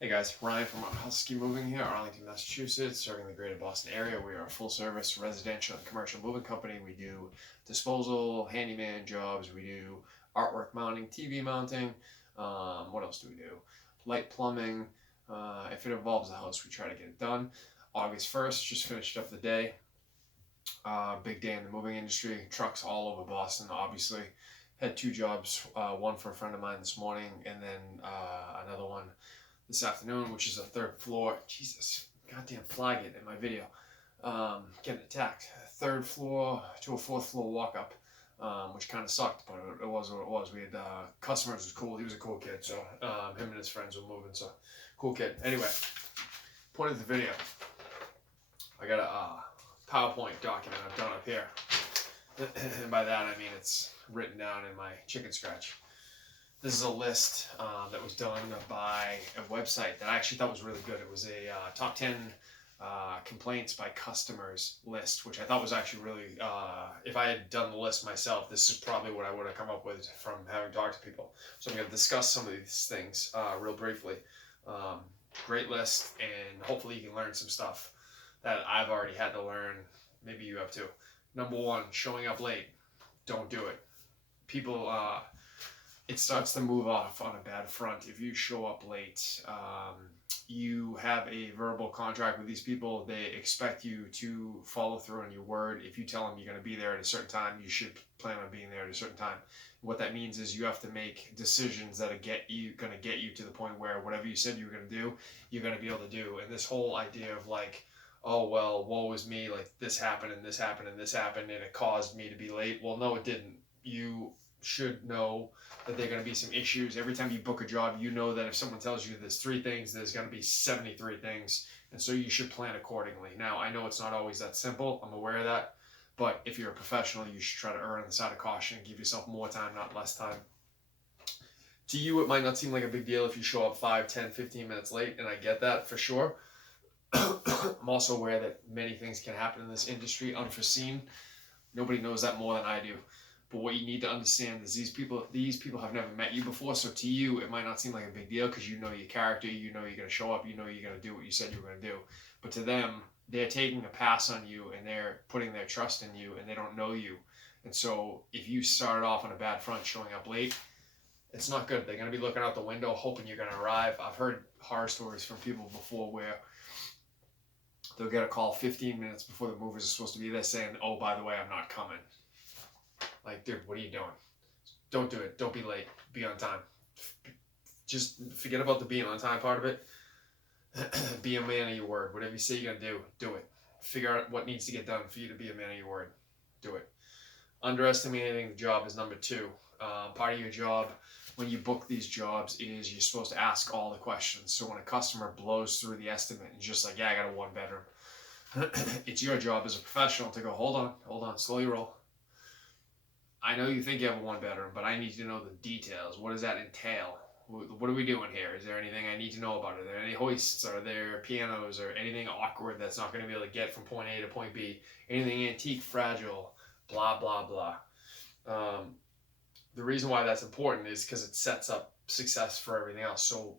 Hey guys, Ryan from Husky Moving here, Arlington, Massachusetts, serving the greater Boston area. We are a full service residential and commercial moving company. We do disposal, handyman jobs, we do artwork mounting, TV mounting. What else do we do? Light plumbing. If it involves the house, we try to get it done. August 1st, just finished up the day. Big day in the moving industry. Trucks all over Boston, obviously. Had two jobs, one for a friend of mine this morning, and then another one this afternoon, which is a third floor. Jesus, goddamn flag it in my video. Getting attacked. Third floor to a fourth floor walk up, which kind of sucked, but it was what it was. We had customers was cool. He was a cool kid, so him and his friends were moving. So cool kid. Anyway, point of the video. I got a PowerPoint document I've done up here, and by that I mean it's written down in my chicken scratch. This is a list that was done by a website that I actually thought was really good. It was a top 10 complaints by customers list, which I thought was actually really, if I had done the list myself, this is probably what I would have come up with from having talked to people. So I'm going to discuss some of these things real briefly. Great list, and hopefully you can learn some stuff that I've already had to learn. Maybe you have too. Number one, showing up late. Don't do it. People, it starts to move off on a bad front if you show up late. You have a verbal contract with these people. They expect you to follow through on your word. If you tell them you're going to be there at a certain time, you should plan on being there at a certain time. What that means is you have to make decisions that are going to get you to the point where whatever you said you were going to do, you're going to be able to do. And this whole idea of like, oh well, woe is me, like this happened and this happened and this happened and it caused me to be late. Well, no, it didn't. You should know that there are going to be some issues. Every time you book a job, you know that if someone tells you there's 3 things, there's going to be 73 things. And so you should plan accordingly. Now, I know it's not always that simple. I'm aware of that. But if you're a professional, you should try to err on the side of caution and give yourself more time, not less time. To you, it might not seem like a big deal if you show up 5, 10, 15 minutes late, and I get that for sure. I'm also aware that many things can happen in this industry unforeseen. Nobody knows that more than I do. But what you need to understand is these people have never met you before. So to you, it might not seem like a big deal because you know your character, you know you're going to show up, you know you're going to do what you said you were going to do. But to them, they're taking a pass on you and they're putting their trust in you and they don't know you. And so if you started off on a bad front showing up late, it's not good. They're going to be looking out the window hoping you're going to arrive. I've heard horror stories from people before where they'll get a call 15 minutes before the movers are supposed to be there saying, oh, by the way, I'm not coming. Like, dude, what are you doing? Don't do it. Don't be late. Be on time. Just forget about the being on time part of it. Be a man of your word. Whatever you say you're going to do, do it. Figure out what needs to get done for you to be a man of your word. Do it. Underestimating the job is number 2. Part of your job when you book these jobs is you're supposed to ask all the questions. So when a customer blows through the estimate and just like, yeah, I got a 1-bedroom, it's your job as a professional to go, hold on, slowly roll. I know you think you have a 1-bedroom, but I need to know the details. What does that entail? What are we doing here? Is there anything I need to know about it? Are there any hoists? Are there pianos? Or anything awkward that's not going to be able to get from point A to point B? Anything antique, fragile, blah, blah, blah. The reason why that's important is because it sets up success for everything else. So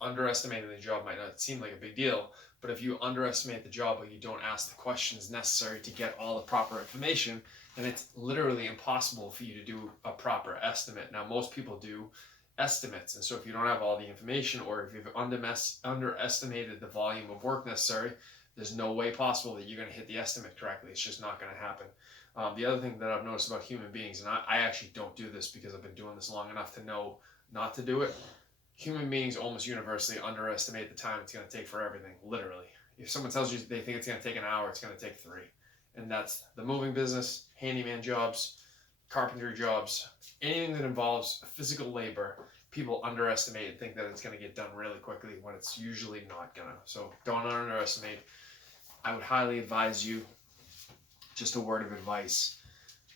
underestimating the job might not seem like a big deal, but if you underestimate the job or you don't ask the questions necessary to get all the proper information, then it's literally impossible for you to do a proper estimate. Now, most people do estimates, and so if you don't have all the information or if you've underestimated the volume of work necessary, there's no way possible that you're going to hit the estimate correctly. It's just not going to happen. The other thing that I've noticed about human beings, and I actually don't do this because I've been doing this long enough to know not to do it, human beings almost universally underestimate the time it's going to take for everything, literally. If someone tells you they think it's going to take an hour, it's going to take 3. And that's the moving business, handyman jobs, carpentry jobs, anything that involves physical labor. People underestimate and think that it's going to get done really quickly when it's usually not going to. So don't underestimate. I would highly advise you, just a word of advice,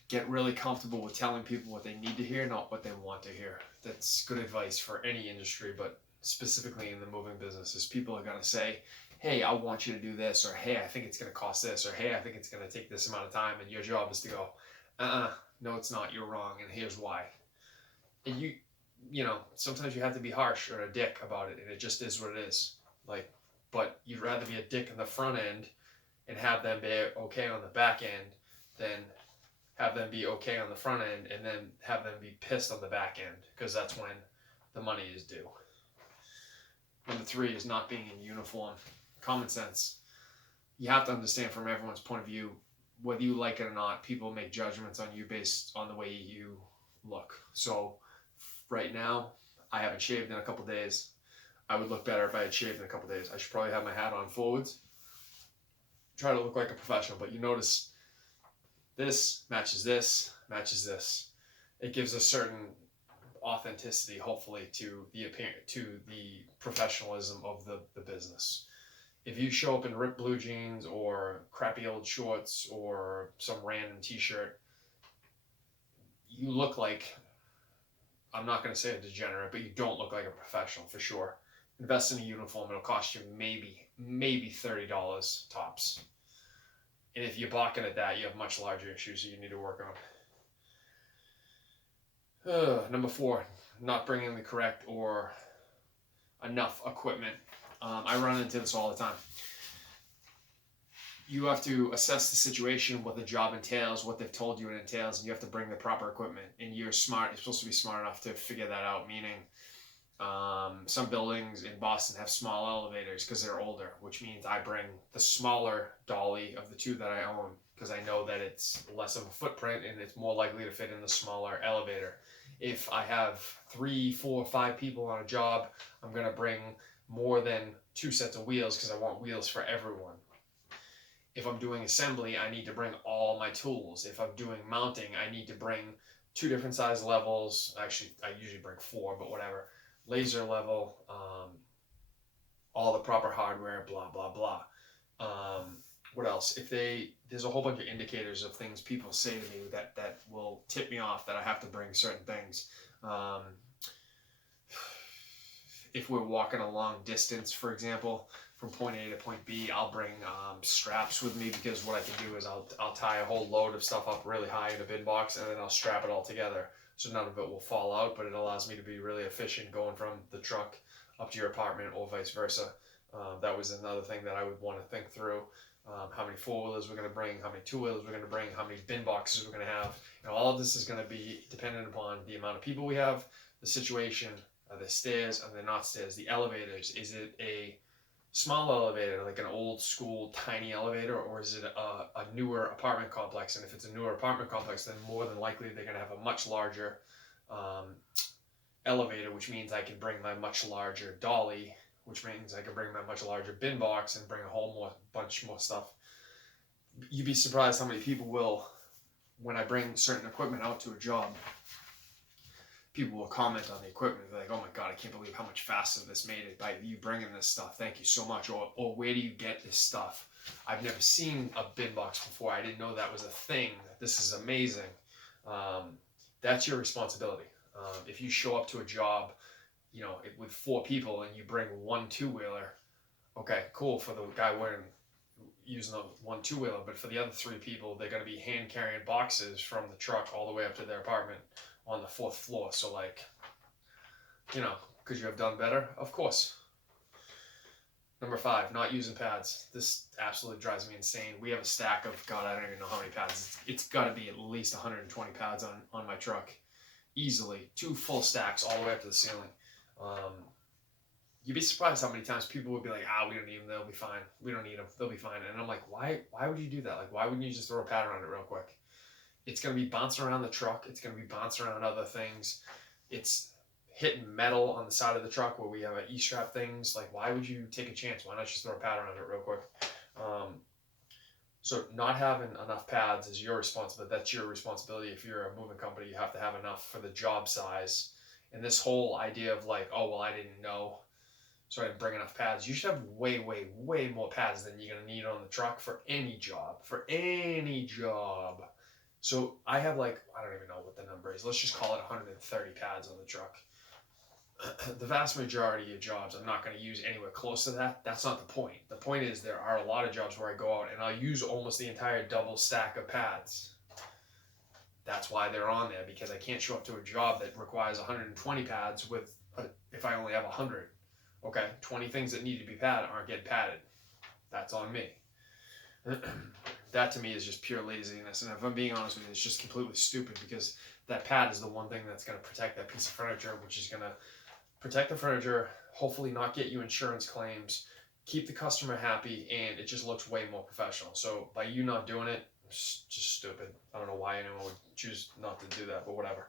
get really comfortable with telling people what they need to hear, not what they want to hear. That's good advice for any industry, but specifically in the moving business, is people are going to say, hey, I want you to do this, or hey, I think it's going to cost this, or hey, I think it's going to take this amount of time, and your job is to go, no, it's not, you're wrong, and here's why. And sometimes you have to be harsh or a dick about it, and it just is what it is. Like, but you'd rather be a dick in the front end and have them be okay on the back end than have them be okay on the front end and then have them be pissed on the back end, because that's when the money is due. Number 3 is not being in uniform. Common sense. You have to understand from everyone's point of view, whether you like it or not, people make judgments on you based on the way you look. So right now, I haven't shaved in a couple days. I would look better if I had shaved in a couple days. I should probably have my hat on forwards. Try to look like a professional, but you notice this matches this, matches this. It gives a certain authenticity, hopefully, to the professionalism of the business. If you show up in ripped blue jeans or crappy old shorts or some random t-shirt, you look like, I'm not going to say a degenerate, but you don't look like a professional for sure. Invest in a uniform. It'll cost you maybe $30 tops. And if you're balking at that, you have much larger issues that you need to work on. Number 4, not bringing the correct or enough equipment. I run into this all the time. You have to assess the situation, what the job entails, what they've told you it entails, and you have to bring the proper equipment. And you're smart. You're supposed to be smart enough to figure that out, meaning some buildings in Boston have small elevators because they're older, which means I bring the smaller dolly of the 2 that I own because I know that it's less of a footprint and it's more likely to fit in the smaller elevator. If I have 3, 4, 5 people on a job, I'm going to bring more than 2 sets of wheels because I want wheels for everyone. If I'm doing assembly, I need to bring all my tools. If I'm doing mounting, I need to bring 2 different size levels. Actually, I usually bring 4, but whatever. Laser level, all the proper hardware, blah, blah, blah. What else? There's a whole bunch of indicators of things people say to me that will tip me off that I have to bring certain things. If we're walking a long distance, for example, from point A to point B, I'll bring straps with me because what I can do is I'll tie a whole load of stuff up really high in a bin box and then I'll strap it all together. So none of it will fall out, but it allows me to be really efficient going from the truck up to your apartment or vice versa. That was another thing that I would want to think through. How many 4-wheelers we're going to bring, how many 2-wheelers we're going to bring, how many bin boxes we're going to have. And all of this is going to be dependent upon the amount of people we have, the situation, the stairs, are they not stairs, the elevators. Is it a small elevator, like an old school tiny elevator, or is it a newer apartment complex? And if it's a newer apartment complex, then more than likely they're going to have a much larger elevator, which means I can bring my much larger dolly, which means I can bring my much larger bin box and bring a whole bunch more stuff. You'd be surprised how many people will, when I bring certain equipment out to a job, people will comment on the equipment. They're like, oh my God, I can't believe how much faster this made it by you bringing this stuff. Thank you so much. Or where do you get this stuff? I've never seen a bin box before. I didn't know that was a thing. This is amazing. That's your responsibility. If you show up to a job, with 4 people and you bring 1 2-wheeler, okay, cool for the guy using the 1 2-wheeler, but for the other 3 people, they're going to be hand carrying boxes from the truck all the way up to their apartment on the 4th floor. So could you have done better? Of course. Number 5, not using pads. This absolutely drives me insane. We have a stack of, God, I don't even know how many pads. It's got to be at least 120 pads on my truck. Easily. 2 full stacks all the way up to the ceiling. You'd be surprised how many times people would be like, we don't need them, they'll be fine. We don't need them, they'll be fine. And I'm like, why would you do that? Like, why wouldn't you just throw a pad around it real quick? It's going to be bouncing around the truck. It's going to be bouncing around other things. It's hitting metal on the side of the truck where we have E-strap things. Like, why would you take a chance? Why not just throw a pad around it real quick? So not having enough pads is your responsibility. That's your responsibility. If you're a moving company, you have to have enough for the job size. And this whole idea of like, I didn't know, so I didn't bring enough pads. You should have way, way, way more pads than you're going to need on the truck for any job. So I have I don't even know what the number is. Let's just call it 130 pads on the truck. The vast majority of jobs I'm not going to use anywhere close to that. That's not the point. The point is there are a lot of jobs where I go out and I'll use almost the entire double stack of pads. That's why they're on there, because I can't show up to a job that requires 120 pads if I only have 100. Okay, 20 things that need to be padded aren't getting padded. That's on me. That to me is just pure laziness, and if I'm being honest with you, it's just completely stupid, because that pad is the one thing that's going to protect that piece of furniture, which is going to protect the furniture, hopefully not get you insurance claims, keep the customer happy, and it just looks way more professional. So by you not doing it, it's just stupid. I don't know why anyone would choose not to do that, but whatever.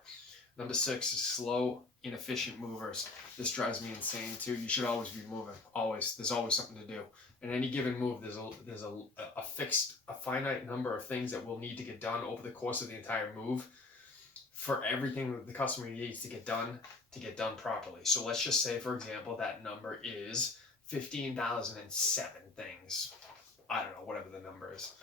Number 6 is slow, inefficient movers. This drives me insane too. You should always be moving. Always. There's always something to do. In any given move, there's a finite number of things that will need to get done over the course of the entire move, for everything that the customer needs to get done properly. So let's just say, for example, that number is 15,007 things. I don't know, whatever the number is.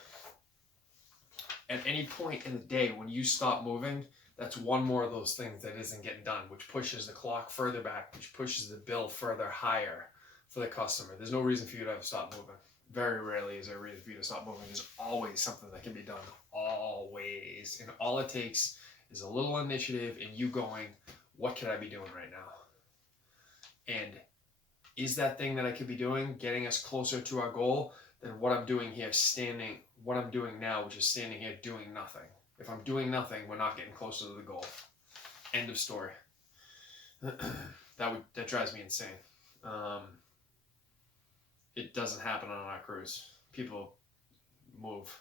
At any point in the day when you stop moving, that's one more of those things that isn't getting done, which pushes the clock further back, which pushes the bill further higher for the customer. There's no reason for you to have to stop moving. Very rarely is there a reason for you to stop moving. There's always something that can be done. Always. And all it takes is a little initiative and you going, what could I be doing right now? And is that thing that I could be doing getting us closer to our goal than what I'm doing here, what I'm doing now, which is standing here doing nothing? If I'm doing nothing, we're not getting closer to the goal. End of story. That drives me insane. It doesn't happen on our cruise. People move.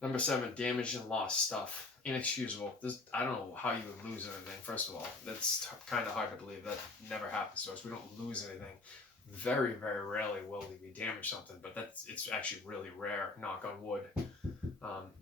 Number 7, damage and loss stuff. Inexcusable. I don't know how you would lose anything, first of all. That's kind of hard to believe. That never happens to us. We don't lose anything. Very, very rarely will we damage something, but it's actually really rare, knock on wood.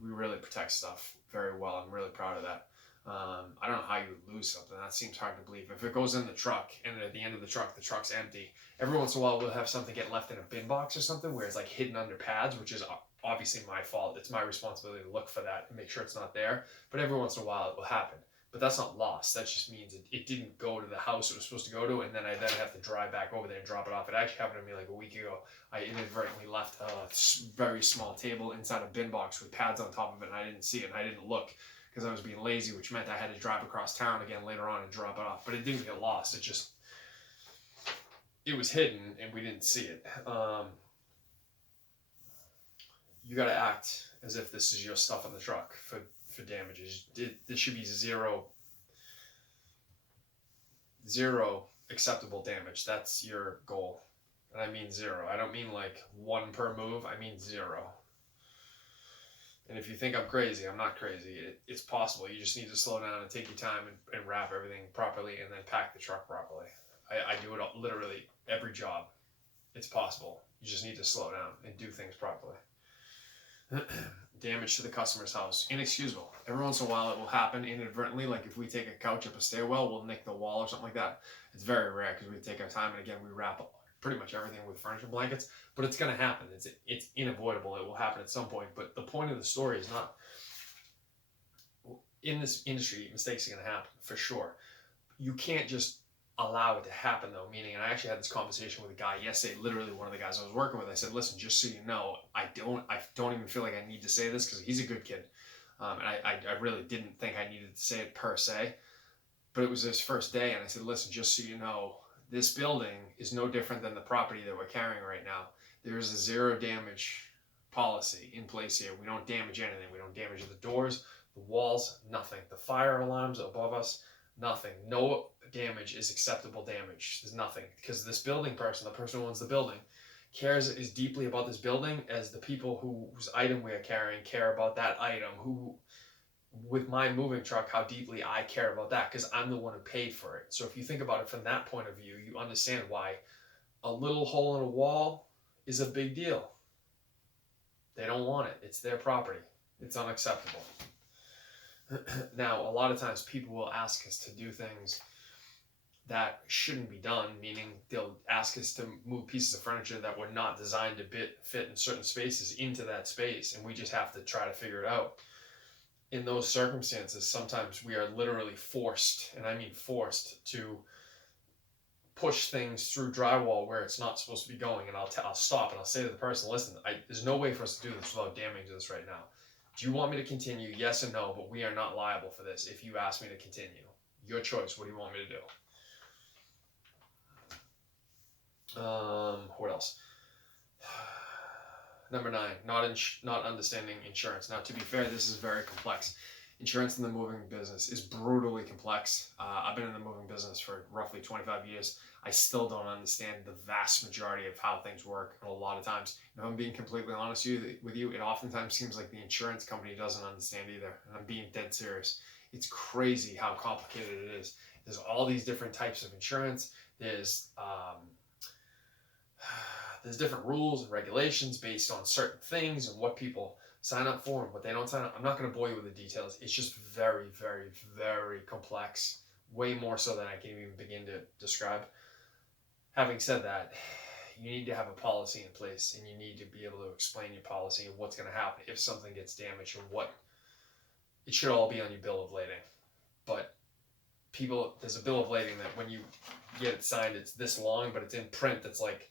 We really protect stuff very well. I'm really proud of that. I don't know how you would lose something. That seems hard to believe. If it goes in the truck and at the end of the truck's empty, every once in a while we'll have something get left in a bin box or something where it's like hidden under pads, which is obviously my fault. It's my responsibility to look for that and make sure it's not there. But every once in a while it will happen. But that's not lost. That just means it didn't go to the house it was supposed to go to, and then I have to drive back over there and drop it off. It actually happened to me like a week ago. I inadvertently left a very small table inside a bin box with pads on top of it, and I didn't see it, and I didn't look because I was being lazy, which meant I had to drive across town again later on and drop it off. But it didn't get lost. It was hidden, and we didn't see it. You got to act as if this is your stuff on the truck for damages. There should be zero acceptable damage. That's your goal. And I mean 0. I don't mean like 1 per move. I mean 0. And if you think I'm crazy, I'm not crazy. It's possible. You just need to slow down and take your time and wrap everything properly and then pack the truck properly. I do it literally every job. It's possible. You just need to slow down and do things properly. Damage to the customer's house. Inexcusable. Every once in a while it will happen inadvertently, like if we take a couch up a stairwell, we'll nick the wall or something like that. It's very rare because we take our time, and again, we wrap up pretty much everything with furniture blankets, but it's going to happen. It's unavoidable. It will happen at some point, but the point of the story is not, in this industry, mistakes are going to happen, for sure. You can't just allow it to happen though, meaning, and I actually had this conversation with a guy yesterday, literally one of the guys I was working with. I said, listen, just so you know, I don't even feel like I need to say this because he's a good kid. And I really didn't think I needed to say it per se, but it was his first day. And I said, listen, just so you know, this building is no different than the property that we're carrying right now. There is a 0 damage policy in place here. We don't damage anything. We don't damage the doors, the walls, nothing. The fire alarms above us, nothing. No damage is acceptable damage. There's nothing, because this building person, the person who owns the building, cares as deeply about this building as the people whose item we are carrying care about that item. Who, with my moving truck, how deeply I care about that, because I'm the one who paid for it. So if you think about it from that point of view, you understand why a little hole in a wall is a big deal. They don't want it. It's their property. It's unacceptable. Now, a lot of times people will ask us to do things that shouldn't be done, meaning they'll ask us to move pieces of furniture that were not designed to fit in certain spaces into that space, and we just have to try to figure it out. In those circumstances, sometimes we are literally forced, and I mean forced, to push things through drywall where it's not supposed to be going, and I'll stop and I'll say to the person, listen, there's no way for us to do this without damaging this right now. Do you want me to continue? Yes or no, but we are not liable for this if you ask me to continue. Your choice. What do you want me to do? What else? Number 9, not understanding insurance. Now, to be fair, this is very complex. Insurance in the moving business is brutally complex. I've been in the moving business for roughly 25 years. I still don't understand the vast majority of how things work. And a lot of times, if I'm being completely honest with you, it oftentimes seems like the insurance company doesn't understand either. And I'm being dead serious. It's crazy how complicated it is. There's all these different types of insurance. There's different rules and regulations based on certain things and what people sign up for and what they don't sign up. I'm not going to bore you with the details. It's just very, very, very complex. Way more so than I can even begin to describe. Having said that, you need to have a policy in place, and you need to be able to explain your policy and what's going to happen if something gets damaged, and what it should all be on your bill of lading. But there's a bill of lading that when you get it signed, it's this long, but it's in print that's like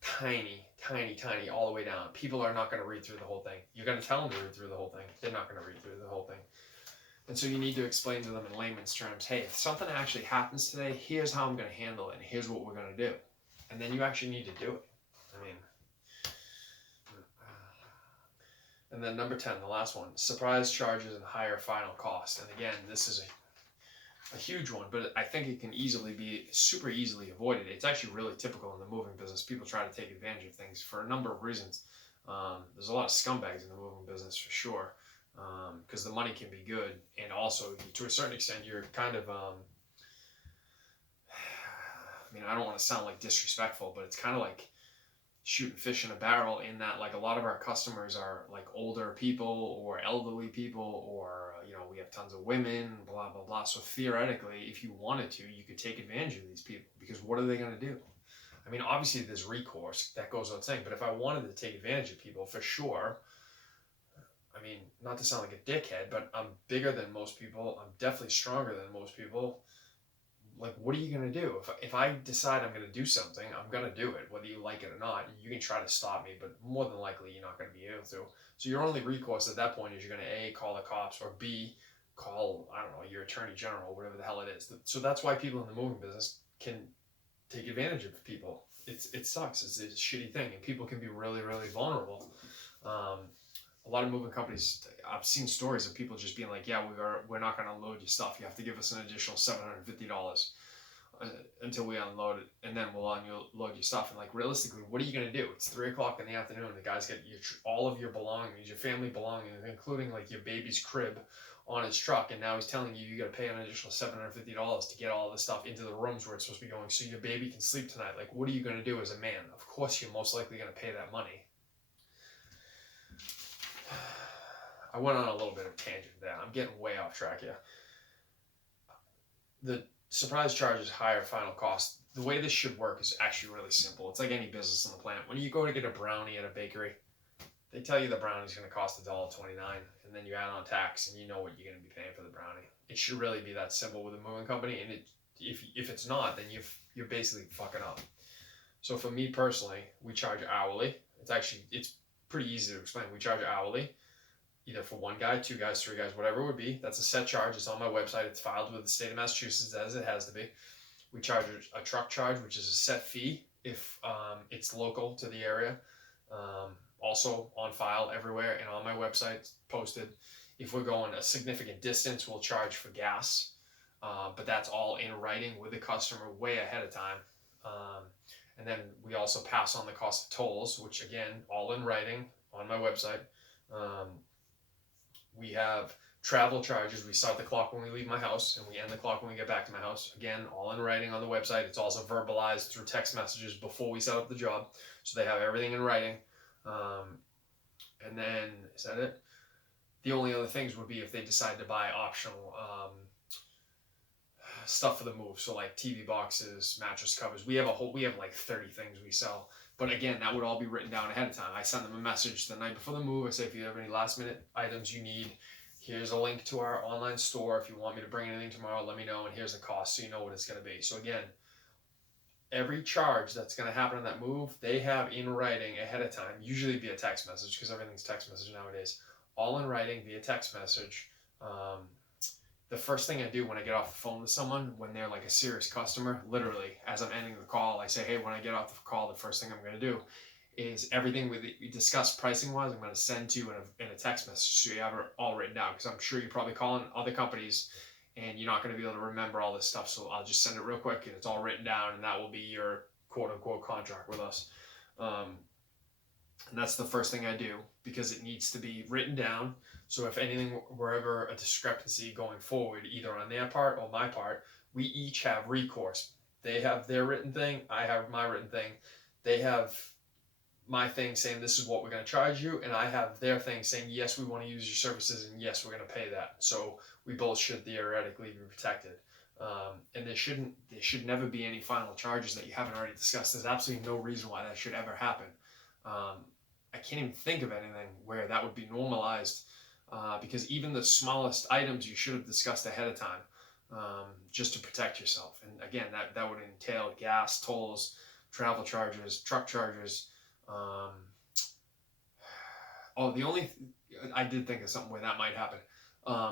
tiny, tiny, tiny all the way down. People are not going to read through the whole thing. You're going to tell them to read through the whole thing. They're not going to read through the whole thing. And so you need to explain to them in layman's terms, hey, if something actually happens today, here's how I'm going to handle it, and here's what we're going to do. And then you actually need to do it. I mean, and then number 10, the last one, surprise charges and higher final cost. And again, this is a huge one, but I think it can super easily avoided. It's actually really typical in the moving business. People try to take advantage of things for a number of reasons. There's a lot of scumbags in the moving business for sure, because the money can be good, and also to a certain extent you're kind of I don't want to sound like disrespectful, but it's kind of like shooting fish in a barrel, in that like a lot of our customers are like older people or elderly people, or we have tons of women, blah blah blah. So theoretically, if you wanted to, you could take advantage of these people, because what are they going to do? I mean, obviously there's recourse, that goes without saying, but if I wanted to take advantage of people, for sure, I mean, not to sound like a dickhead, but I'm bigger than most people, I'm definitely stronger than most people. Like, what are you going to do? If I decide I'm going to do something, I'm going to do it, whether you like it or not. You can try to stop me, but more than likely you're not going to be able to. So your only recourse at that point is you're going to A, call the cops, or B, call, I don't know, your attorney general, whatever the hell it is. So that's why people in the moving business can take advantage of people. It sucks. It's a shitty thing, and people can be really, really vulnerable. A lot of moving companies, I've seen stories of people just being like, yeah, we're not going to load your stuff. You have to give us an additional $750 until we unload it, and then we'll unload your stuff. And like, realistically, what are you going to do? It's 3 o'clock in the afternoon. The guy's got all of your belongings, your family belongings, including like your baby's crib, on his truck, and now he's telling you got to pay an additional $750 to get all the stuff into the rooms where it's supposed to be going, so your baby can sleep tonight. Like, what are you going to do as a man? Of course, you're most likely going to pay that money. I went on a little bit of a tangent there. I'm getting way off track here. The surprise charge is higher final cost. The way this should work is actually really simple. It's like any business on the planet. When you go to get a brownie at a bakery, they tell you the brownie's going to cost $1.29, and then you add on tax, and you know what you're going to be paying for the brownie. It should really be that simple with a moving company, and if it's not, then you're basically fucking up. So for me personally, we charge hourly. It's pretty easy to explain. We charge hourly, either for 1 guy, 2 guys, 3 guys, whatever it would be. That's a set charge. It's on my website. It's filed with the state of Massachusetts as it has to be. We charge a truck charge, which is a set fee if it's local to the area. Also on file everywhere and on my website posted. If we're going a significant distance, we'll charge for gas, but that's all in writing with the customer way ahead of time. And then we also pass on the cost of tolls, which again, all in writing on my website. We have travel charges. We start the clock when we leave my house, and we end the clock when we get back to my house. Again, all in writing on the website. It's also verbalized through text messages before we set up the job, so they have everything in writing. And then, is that it? The only other things would be if they decide to buy optional stuff for the move. So like TV boxes, mattress covers. We have like 30 things we sell. But again, that would all be written down ahead of time. I send them a message the night before the move. I say, if you have any last minute items you need, here's a link to our online store. If you want me to bring anything tomorrow, let me know. And here's the cost, so you know what it's going to be. So again, every charge that's going to happen on that move, they have in writing ahead of time, usually via text message, because everything's text message nowadays, all in writing via text message. The first thing I do when I get off the phone with someone, when they're like a serious customer, literally, as I'm ending the call, I say, hey, when I get off the call, the first thing I'm going to do is everything we discussed pricing wise, I'm going to send to you in a text message so you have it all written down, because I'm sure you're probably calling other companies and you're not going to be able to remember all this stuff. So I'll just send it real quick and it's all written down, and that will be your quote unquote contract with us. And that's the first thing I do, because it needs to be written down. So if anything were ever a discrepancy going forward, either on their part or my part, we each have recourse. They have their written thing, I have my written thing. They have my thing saying this is what we're going to charge you, and I have their thing saying yes, we want to use your services, and yes, we're going to pay that. So we both should theoretically be protected. And there should never be any final charges that you haven't already discussed. There's absolutely no reason why that should ever happen. I can't even think of anything where that would be normalized, because even the smallest items you should have discussed ahead of time, just to protect yourself. And again, that would entail gas, tolls, travel charges, truck charges. I did think of something where that might happen.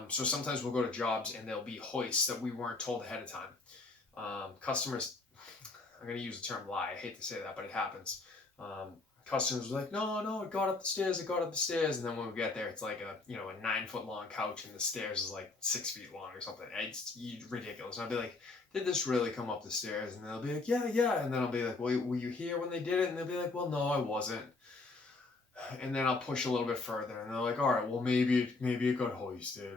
So sometimes we'll go to jobs and there'll be hoists that we weren't told ahead of time. Customers, I'm going to use the term lie. I hate to say that, but it happens. Customers were like, no, it got up the stairs. And then when we get there, it's like a 9-foot long couch and the stairs is like 6 feet long or something. It's ridiculous. And I'll be like, did this really come up the stairs? And they'll be like, yeah. And then I'll be like, well, were you here when they did it? And they'll be like, well, no, I wasn't. And then I'll push a little bit further, and they're like, all right, well, maybe it got hoisted.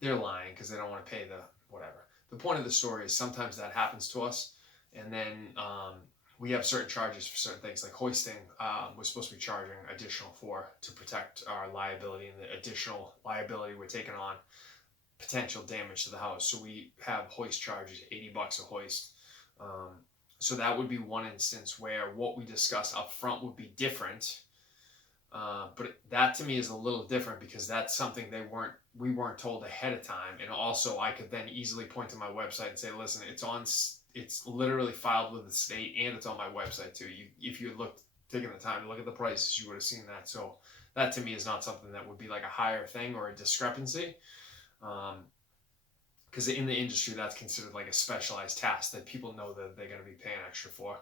They're lying because they don't want to pay the whatever. The point of the story is sometimes that happens to us, and then we have certain charges for certain things, like hoisting. We're supposed to be charging additional for to protect our liability, and the additional liability we're taking on potential damage to the house. So we have hoist charges, $80 a hoist. So that would be one instance where what we discussed up front would be different. But that to me is a little different, because that's something we weren't told ahead of time. And also I could then easily point to my website and say, listen, it's literally filed with the state, and it's on my website too. If you taken the time to look at the prices, you would have seen that. So that to me is not something that would be like a higher thing or a discrepancy. Because in the industry, that's considered like a specialized task that people know that they're going to be paying extra for.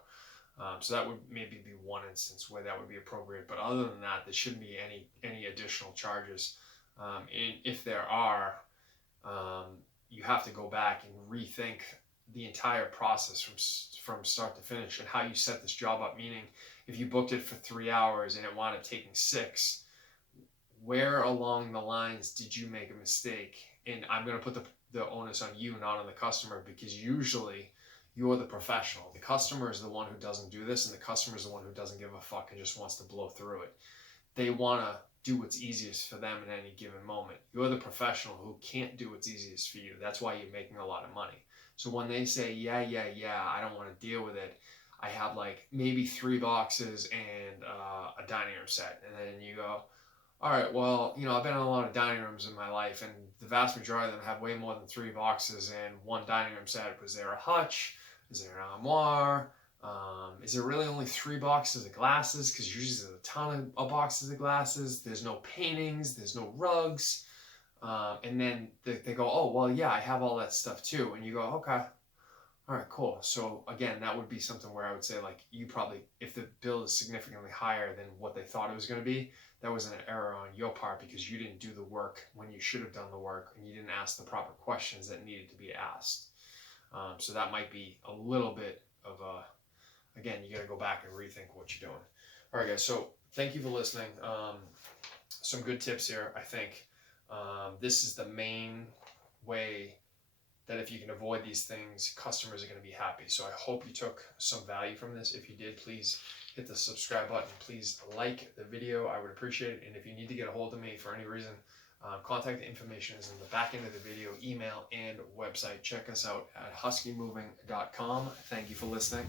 So that would maybe be one instance where that would be appropriate. But other than that, there shouldn't be any additional charges. And if there are, you have to go back and rethink the entire process from start to finish, and how you set this job up. Meaning, if you booked it for 3 hours and it wound up taking 6, where along the lines did you make a mistake? And I'm going to put the onus on you, not on the customer, because usually you're the professional. The customer is the one who doesn't do this, and the customer is the one who doesn't give a fuck and just wants to blow through it. They want to do what's easiest for them in any given moment. You're the professional who can't do what's easiest for you. That's why you're making a lot of money. So when they say, yeah, I don't want to deal with it, I have like maybe 3 boxes and a dining room set. And then you go, all right, well, I've been in a lot of dining rooms in my life, and the vast majority of them have way more than 3 boxes and 1 dining room set. Was there a hutch? Is there an armoire? Is there really only 3 boxes of glasses? Because usually there's a ton of boxes of glasses. There's no paintings. There's no rugs. And then they go, oh, well, yeah, I have all that stuff too. And you go, okay, all right, cool. So again, that would be something where I would say, like, you probably, if the bill is significantly higher than what they thought it was going to be, that was an error on your part, because you didn't do the work when you should have done the work, and you didn't ask the proper questions that needed to be asked. So that might be a little bit of again, you got to go back and rethink what you're doing. All right, guys. So thank you for listening. Some good tips here, I think. This is the main way that if you can avoid these things, customers are going to be happy. So I hope you took some value from this. If you did, please hit the subscribe button. Please like the video. I would appreciate it. And if you need to get a hold of me for any reason, contact information is in the back end of the video, email and website. Check us out at huskymoving.com. Thank you for listening.